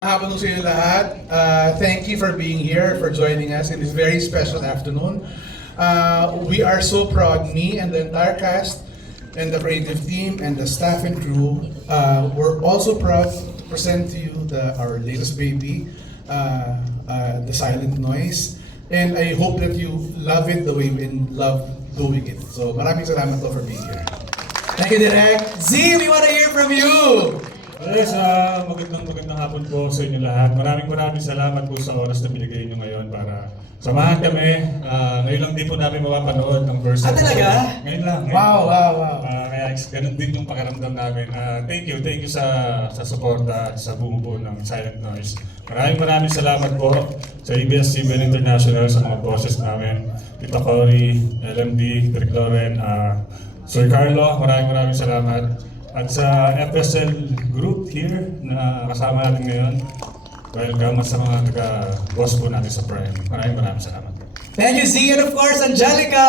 Hapon sa inyo lahat. Thank you for being here, for joining us in this very special afternoon. We are so proud, me and the entire cast and the creative team and the staff and crew. We're also proud to present to you our latest baby, The Silent Noise. And I hope that you love it the way we love doing it. So maraming salamat po for being here. Thank you, Direk. Z, we want to hear from you! Yes, magandang hapon po sa inyo lahat. Maraming salamat po sa oras na binigay nyo ngayon para samahan kami. Ngayon lang din po namin mapapanood ng first episode. Talaga? Ngayon lang. Wow. Kaya ganun din yung pakiramdam namin. Thank you sa suporta at sa buo po ng Silent Noise. Maraming salamat po sa ABS-CBN International, sa mga bosses namin. Tita Cory, LMD, Direk Loren, Sir Carlo, maraming salamat. At sa FSL group here na kasama natin ngayon, welcome sa mga taga-boss po natin sa Prime. Maraming salamat. Thank you, Z, and of course, Angelica!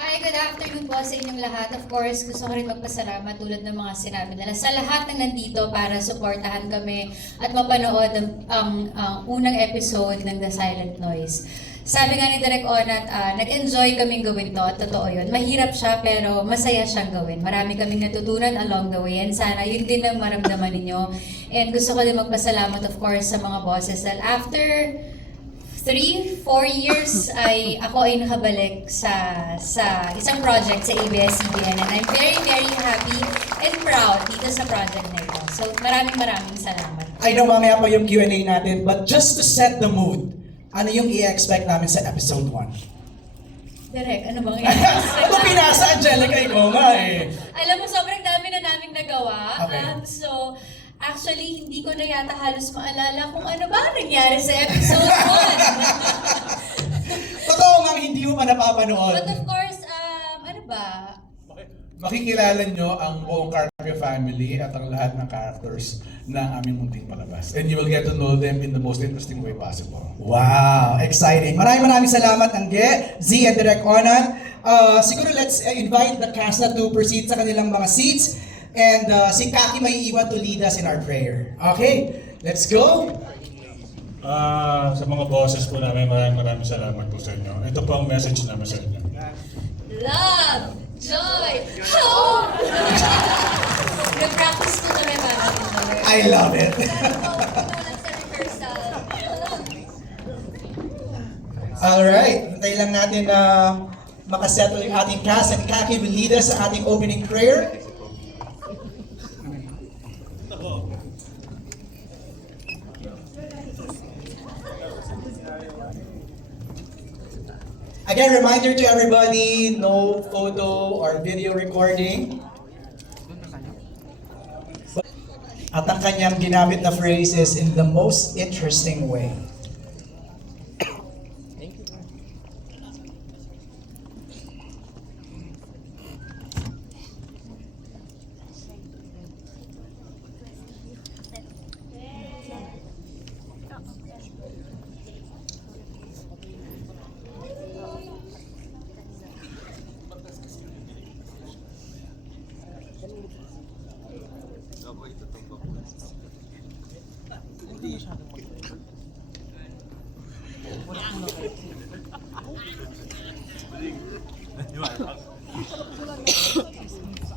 Hi, good afternoon po sa inyong lahat. Of course, gusto ko rin magpasalamat tulad ng mga sinabi nila sa lahat ng nandito para suportahan kami at mapanood ang unang episode ng The Silent Noise. Sabi nga ni Direk Onat, nag-enjoy kaming gawin to. Totoo yun. Mahirap siya pero masaya siyang gawin. Marami kaming natutunan along the way and sana yun din ang maramdaman ninyo. And gusto ko din magpasalamat of course sa mga bosses dahil after 3-4 years ako ay nakabalik sa isang project sa ABS-CBN and I'm very happy and proud dito sa project na ito. So maraming salamat. I know mamaya pa yung Q&A natin, but just to set the mood, ano yung i-expect namin sa episode 1? Direk, ano bang i-expect? Ano pinasa, Angelica? Ikaw nga eh. Alam mo, sobrang dami na naming nagawa. Okay. So, actually, hindi ko na yata halos maalala kung ano ba nangyari sa episode 1. Totoo nga, hindi mo pa napapanood. But of course, ano ba? Makikilala nyo ang buong Carpio family at ang lahat ng characters ng aming munting palabas. And you will get to know them in the most interesting way possible. Wow, exciting. Maraming salamat, Angge, Z, and Direk Onat. Siguro let's invite the cast na to proceed sa kanilang mga seats. And si Kaki may iwan to lead us in our prayer. Okay, let's go. Sa mga bosses po namin, maraming salamat po sa inyo. Ito po ang message namin sa inyo. Love! Joy! Hope! Nag-practice ko kami para dito. I love it. Sa rehearsal. Alright, hintay lang natin na makasettle yung ating cast and Kaki will lead us sa ating opening prayer. Again, reminder to everybody, no photo or video recording. At ang kanyang ginamit na phrase is in the most interesting way. Hindi